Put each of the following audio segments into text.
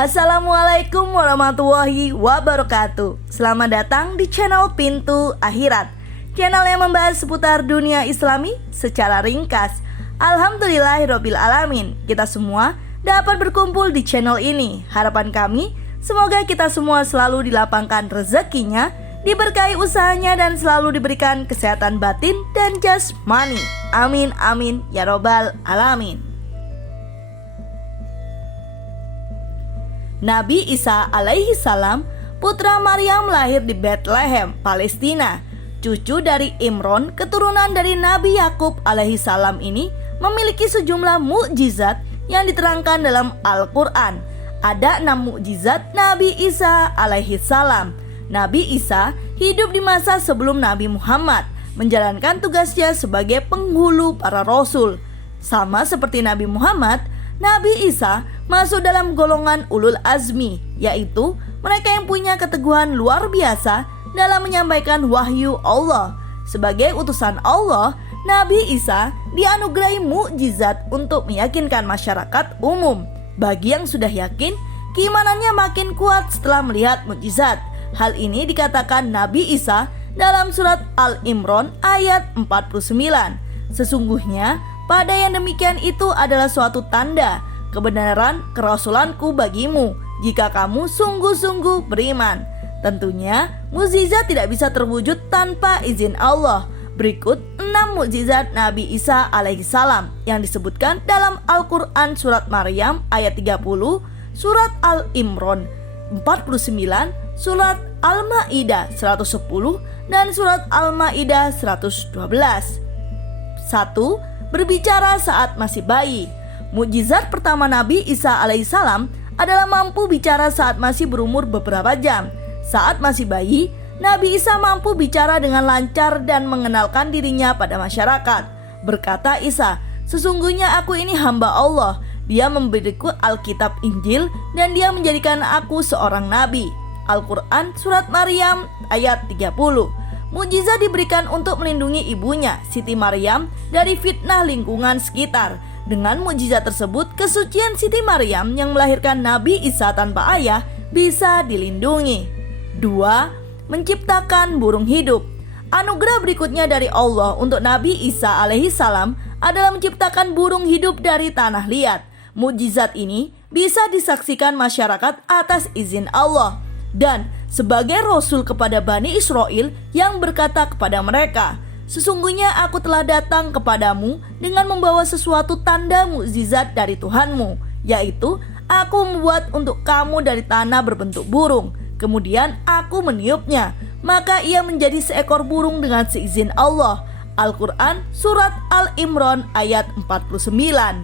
Assalamualaikum warahmatullahi wabarakatuh. Selamat datang di channel Pintu Akhirat, channel yang membahas seputar dunia Islami secara ringkas. Alhamdulillahirabbil alamin, kita semua dapat berkumpul di channel ini. Harapan kami, semoga kita semua selalu dilapangkan rezekinya, diberkahi usahanya, dan selalu diberikan kesehatan batin dan jasmani. Amin amin ya robbal alamin. Nabi Isa alaihi salam, putra Maryam, lahir di Bethlehem, Palestina. Cucu dari Imron, keturunan dari Nabi Yakub alaihi salam ini memiliki sejumlah mukjizat yang diterangkan dalam Al-Quran. Ada 6 mukjizat Nabi Isa alaihi salam. Nabi Isa hidup di masa sebelum Nabi Muhammad, menjalankan tugasnya sebagai penghulu para rasul. Sama seperti Nabi Muhammad, Nabi Isa masuk dalam golongan ulul azmi, yaitu mereka yang punya keteguhan luar biasa dalam menyampaikan wahyu Allah. Sebagai utusan Allah, Nabi Isa dianugerahi mukjizat untuk meyakinkan masyarakat umum. Bagi yang sudah yakin, keimanannya makin kuat setelah melihat mukjizat. Hal ini dikatakan Nabi Isa dalam surat Al-Imran ayat 49. Sesungguhnya pada yang demikian itu adalah suatu tanda kebenaran kerasulanku bagimu, jika kamu sungguh-sungguh beriman. Tentunya mukjizat tidak bisa terwujud tanpa izin Allah. Berikut 6 mukjizat Nabi Isa alaihissalam yang disebutkan dalam Al-Quran surat Maryam ayat 30, surat Al-Imran 49, surat Al-Ma'idah 110, dan surat Al-Ma'idah 112. 1. Berbicara saat masih bayi. Mukjizat pertama Nabi Isa alaihissalam adalah mampu bicara saat masih berumur beberapa jam. Saat masih bayi, Nabi Isa mampu bicara dengan lancar dan mengenalkan dirinya pada masyarakat. Berkata Isa, "Sesungguhnya aku ini hamba Allah. Dia memberiku Alkitab Injil dan dia menjadikan aku seorang nabi." Al-Quran surat Maryam ayat 30. Mukjizat diberikan untuk melindungi ibunya, Siti Maryam, dari fitnah lingkungan sekitar. Dengan mukjizat tersebut, kesucian Siti Maryam yang melahirkan Nabi Isa tanpa ayah bisa dilindungi. 2. Menciptakan burung hidup. Anugerah berikutnya dari Allah untuk Nabi Isa alaihissalam adalah menciptakan burung hidup dari tanah liat. Mukjizat ini bisa disaksikan masyarakat atas izin Allah dan sebagai rasul kepada Bani Israel yang berkata kepada mereka, "Sesungguhnya aku telah datang kepadamu dengan membawa sesuatu tanda mukjizat dari Tuhanmu, yaitu aku membuat untuk kamu dari tanah berbentuk burung. Kemudian aku meniupnya, maka ia menjadi seekor burung dengan seizin Allah." Al-Quran surat Al-Imran ayat 49.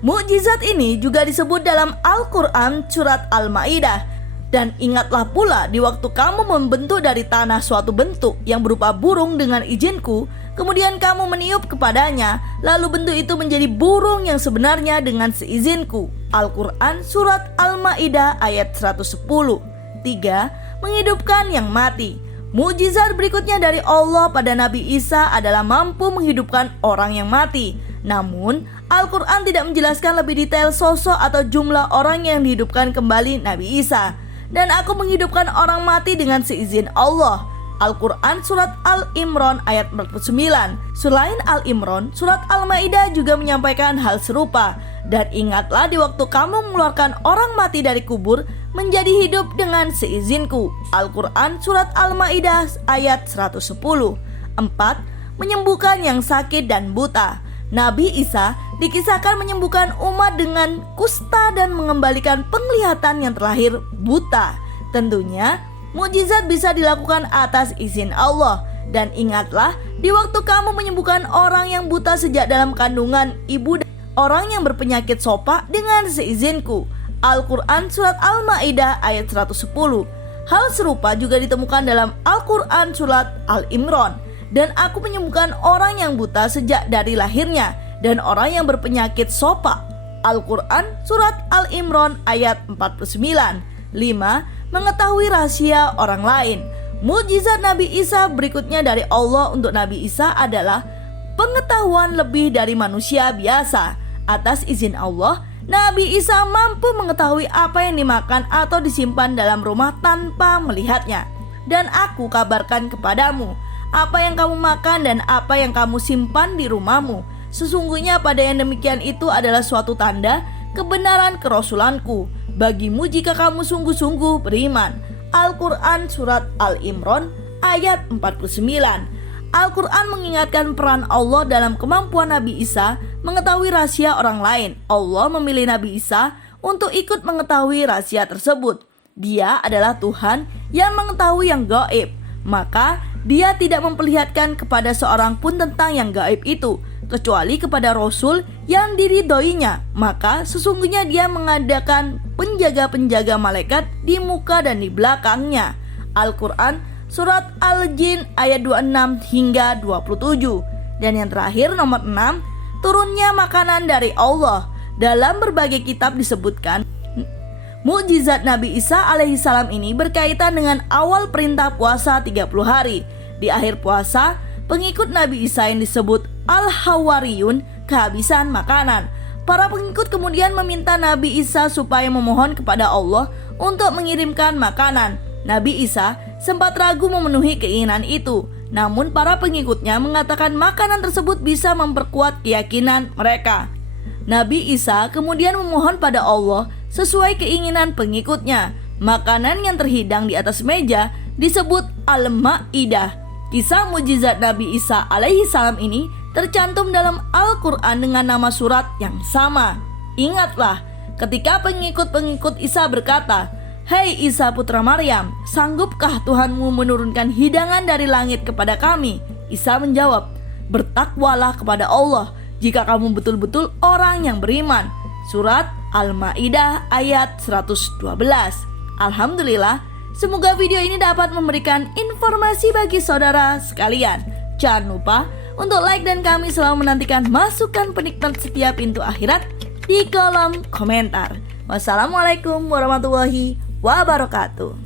Mukjizat ini juga disebut dalam Al-Quran surat Al-Ma'idah. "Dan ingatlah pula di waktu kamu membentuk dari tanah suatu bentuk yang berupa burung dengan izinku, kemudian kamu meniup kepadanya, lalu bentuk itu menjadi burung yang sebenarnya dengan seizinku." Al-Quran surat Al-Ma'idah ayat 110. 3. Menghidupkan yang mati. Mukjizat berikutnya dari Allah pada Nabi Isa adalah mampu menghidupkan orang yang mati. Namun Al-Quran tidak menjelaskan lebih detail sosok atau jumlah orang yang dihidupkan kembali Nabi Isa. "Dan aku menghidupkan orang mati dengan seizin Allah." Al-Quran surat Al-Imran ayat 49. Selain Al-Imran, surat Al-Ma'idah juga menyampaikan hal serupa. "Dan ingatlah di waktu kamu mengeluarkan orang mati dari kubur menjadi hidup dengan seizinku." Al-Quran surat Al-Ma'idah ayat 110. 4. Menyembuhkan yang sakit dan buta. Nabi Isa dikisahkan menyembuhkan umat dengan kusta dan mengembalikan penglihatan yang terlahir buta. Tentunya mukjizat bisa dilakukan atas izin Allah. "Dan ingatlah di waktu kamu menyembuhkan orang yang buta sejak dalam kandungan ibu dan orang yang berpenyakit sopak dengan seizinku." Al-Quran surat Al-Ma'idah ayat 110. Hal serupa juga ditemukan dalam Al-Quran surat Al-Imran. "Dan aku menyembuhkan orang yang buta sejak dari lahirnya dan orang yang berpenyakit sopak." Al-Quran surat Al-Imran ayat 49. 5. Mengetahui rahasia orang lain. Mukjizat Nabi Isa berikutnya dari Allah untuk Nabi Isa adalah pengetahuan lebih dari manusia biasa. Atas izin Allah, Nabi Isa mampu mengetahui apa yang dimakan atau disimpan dalam rumah tanpa melihatnya. Dan aku kabarkan kepadamu, apa yang kamu makan dan apa yang kamu simpan di rumahmu. Sesungguhnya pada yang demikian itu adalah suatu tanda kebenaran kerasulanku bagimu jika kamu sungguh-sungguh beriman. Al-Quran Surat Al-Imran ayat 49. Al-Quran mengingatkan peran Allah dalam kemampuan Nabi Isa mengetahui rahasia orang lain. Allah memilih Nabi Isa untuk ikut mengetahui rahasia tersebut. Dia adalah Tuhan yang mengetahui yang gaib, maka dia tidak memperlihatkan kepada seorang pun tentang yang gaib itu, kecuali kepada Rasul yang diridhoinya. Maka sesungguhnya dia mengadakan penjaga-penjaga malaikat di muka dan di belakangnya. Al-Quran Surat Al-Jin ayat 26 hingga 27. Dan yang terakhir nomor 6, turunnya makanan dari Allah. Dalam berbagai kitab disebutkan mukjizat Nabi Isa alaihissalam ini berkaitan dengan awal perintah puasa 30 hari. Di akhir puasa, pengikut Nabi Isa yang disebut Al-Hawariyun kehabisan makanan. Para pengikut kemudian meminta Nabi Isa supaya memohon kepada Allah untuk mengirimkan makanan. Nabi Isa sempat ragu memenuhi keinginan itu, namun para pengikutnya mengatakan makanan tersebut bisa memperkuat keyakinan mereka. Nabi Isa kemudian memohon pada Allah sesuai keinginan pengikutnya. Makanan yang terhidang di atas meja disebut Al-Ma'idah. Kisah mujizat Nabi Isa alaihi salam ini tercantum dalam Al-Quran dengan nama surat yang sama. Ingatlah ketika pengikut-pengikut Isa berkata, "Hei Isa putra Maryam, sanggupkah Tuhanmu menurunkan hidangan dari langit kepada kami?" Isa menjawab, "Bertakwalah kepada Allah jika kamu betul-betul orang yang beriman." Surat Al-Ma'idah ayat 112. Alhamdulillah, semoga video ini dapat memberikan informasi bagi saudara sekalian. Jangan lupa untuk like dan kami selalu menantikan masukan penikmat setiap pintu akhirat di kolom komentar. Wassalamualaikum warahmatullahi wabarakatuh.